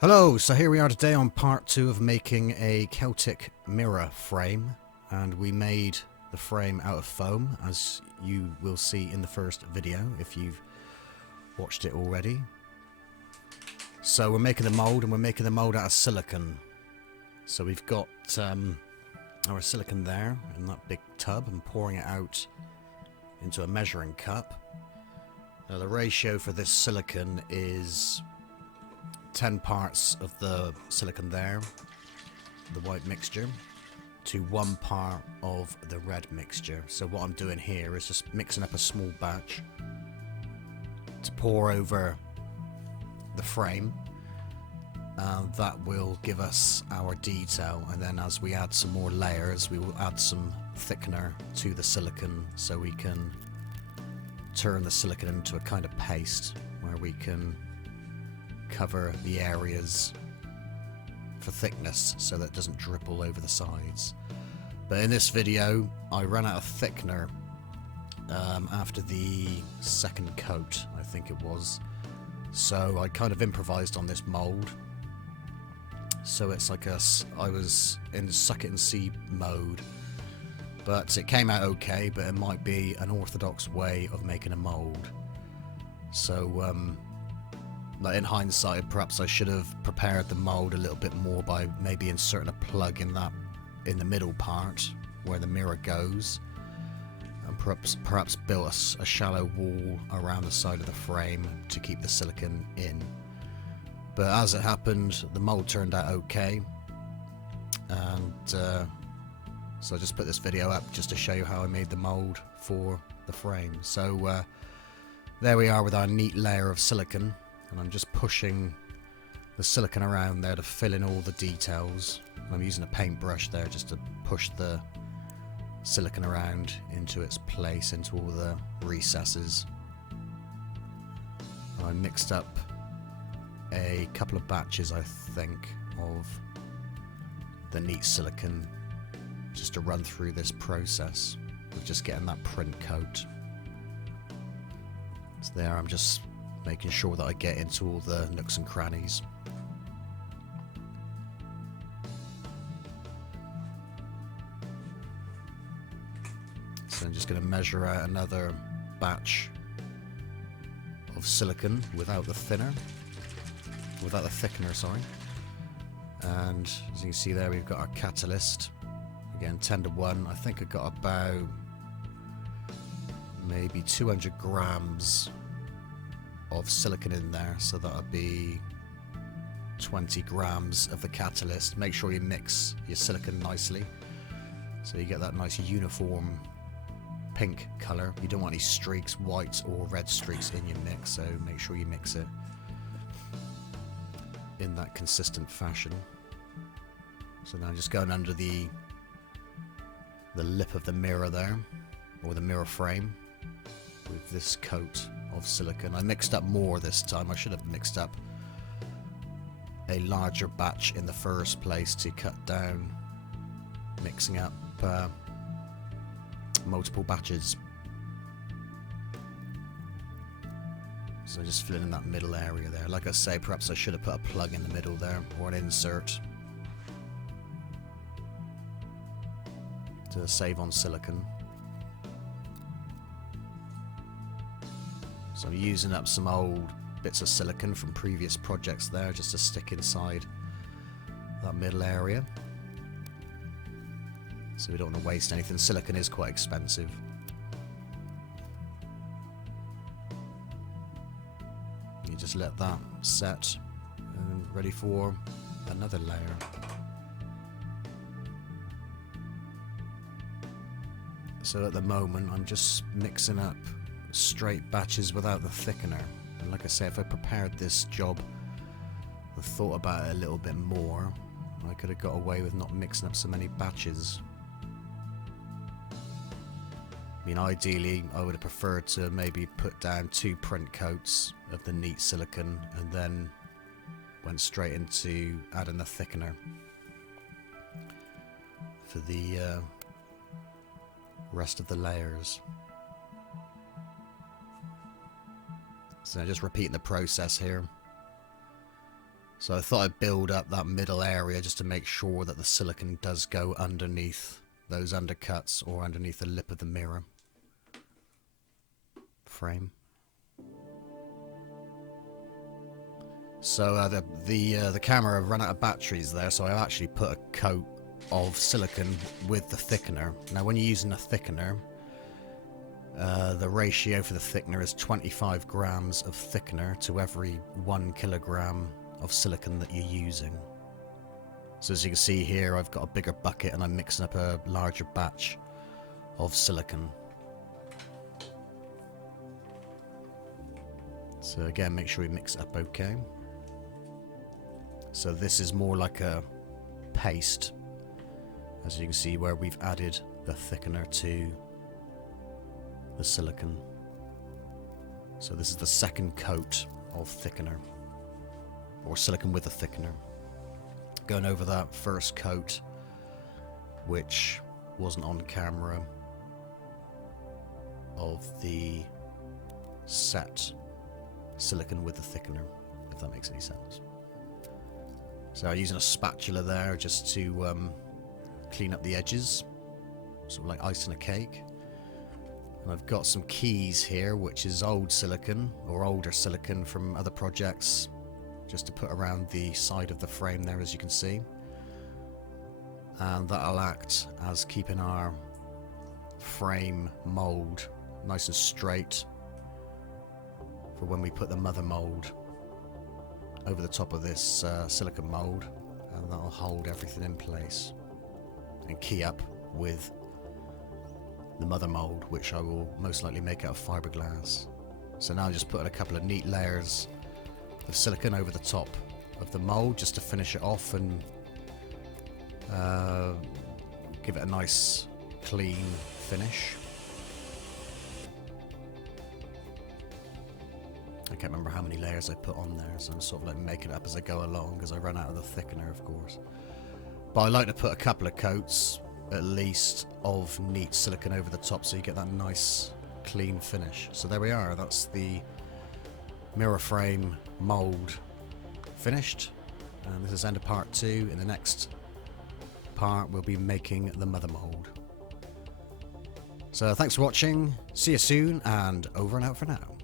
Hello, so here we are today on part 2 of making a Celtic mirror frame, and we made the frame out of foam, as you will see in the first video if you've watched it already. So we're making the mould, and we're making the mould out of silicone. So we've got our silicone there in that big tub and pouring it out into a measuring cup. Now the ratio for this silicone is 10 parts of the silicone there, the white mixture, to 1 part of the red mixture. So what I'm doing here is just mixing up a small batch to pour over the frame. That will give us our detail, and then as we add some more layers we will add some thickener to the silicone so we can turn the silicone into a kind of paste where we can cover the areas for thickness so that it doesn't drip all over the sides. But in this video I ran out of thickener after the second coat, I think it was, so I kind of improvised on this mould. So it's like I was in suck it and see mode, but it came out okay, but it might be an orthodox way of making a mould. So like in hindsight, perhaps I should have prepared the mould a little bit more by maybe inserting a plug in the middle part where the mirror goes, and perhaps built a shallow wall around the side of the frame to keep the silicone in. But as it happened, the mould turned out okay, and so I just put this video up just to show you how I made the mould for the frame. So there we are with our neat layer of silicone. And I'm just pushing the silicone around there to fill in all the details. I'm using a paintbrush there just to push the silicone around into its place, into all the recesses. And I mixed up a couple of batches, I think, of the neat silicone just to run through this process of just getting that print coat. So there, I'm just making sure that I get into all the nooks and crannies. So I'm just going to measure out another batch of silicone without the thickener, sorry. And as you can see there, we've got our catalyst, again 10:1. I think I got about maybe 200 grams of silicone in there, so that would be 20 grams of the catalyst. Make sure you mix your silicone nicely so you get that nice uniform pink colour. You don't want any streaks, white or red streaks in your mix, so make sure you mix it in that consistent fashion. So now I'm just going under the lip of the mirror there, or the mirror frame, with this coat of silicone. I mixed up more this time. I should have mixed up a larger batch in the first place to cut down mixing up multiple batches. So just filling in that middle area there. Like I say, perhaps I should have put a plug in the middle there, or an insert, to save on silicone. So I'm using up some old bits of silicone from previous projects there just to stick inside that middle area, so we don't want to waste anything. Silicone is quite expensive. You just let that set and ready for another layer. So at the moment I'm just mixing up straight batches without the thickener, and like I say, if I prepared this job, I thought about it a little bit more, I could have got away with not mixing up so many batches. I mean, ideally I would have preferred to maybe put down 2 print coats of the neat silicone and then went straight into adding the thickener for the rest of the layers. So just repeating the process here. So I thought I'd build up that middle area just to make sure that the silicone does go underneath those undercuts or underneath the lip of the mirror frame. So the camera ran out of batteries there, so I actually put a coat of silicone with the thickener. Now when you're using a thickener, the ratio for the thickener is 25 grams of thickener to every 1 kilogram of silicone that you're using. So as you can see here, I've got a bigger bucket and I'm mixing up a larger batch of silicone. So again, make sure you mix it up okay. So this is more like a paste, as you can see, where we've added the thickener to the silicone. So this is the second coat of thickener, or silicone with a thickener. Going over that first coat, which wasn't on camera, of the set silicone with the thickener, if that makes any sense. So I'm using a spatula there just to clean up the edges, sort of like icing a cake. And I've got some keys here, which is old silicone or older silicone from other projects, just to put around the side of the frame there, as you can see. And that'll act as keeping our frame mold nice and straight for when we put the mother mold over the top of this silicone mold, and that'll hold everything in place and key up with the mother mold, which I will most likely make out of fiberglass. So now I'm just putting a couple of neat layers of silicone over the top of the mold just to finish it off and give it a nice clean finish. I can't remember how many layers I put on there, so I'm sort of like making it up as I go along because I ran out of the thickener, of course. But I like to put a couple of coats at least of neat silicone over the top so you get that nice clean finish. So there we are, that's the mirror frame mold finished, and this is end of part 2. In the next part we'll be making the mother mold. So thanks for watching, see you soon, and over and out for now.